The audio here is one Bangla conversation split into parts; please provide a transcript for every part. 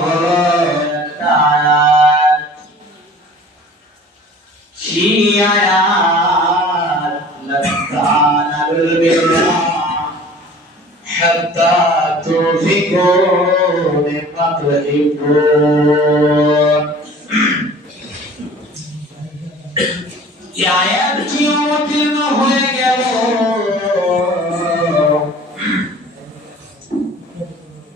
হলো একটা আয়াত কি আয়াত লাতানালুল বিররা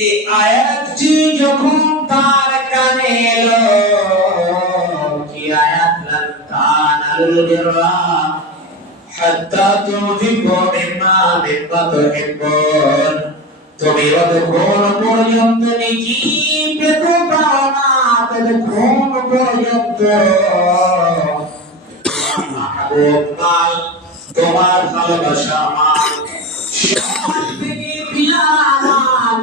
এই আয়াতটি যখন তার কানে এলো, কি আয়াত লান তানালুল বিররা হাত্তা তুনফিকু মিম্মা মিম্মা তুহিব্বুন তুমি যতক্ষণ পর্যন্ত নেকি পেতে পারো না, ততক্ষণ পর্যন্ত। তোমার ভালোবাসা পিয়ারা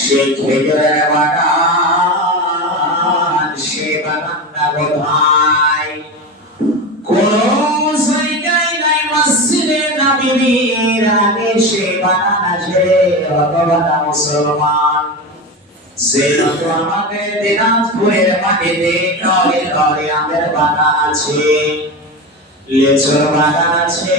সে খেজুরের বাগান, সে বাগানটা কোথায় কোন জায়গায় নাই মসজিদে নবীর আগে সে বাগান আছে সেরকম আমাদের বাগান আছে বাগান আছে।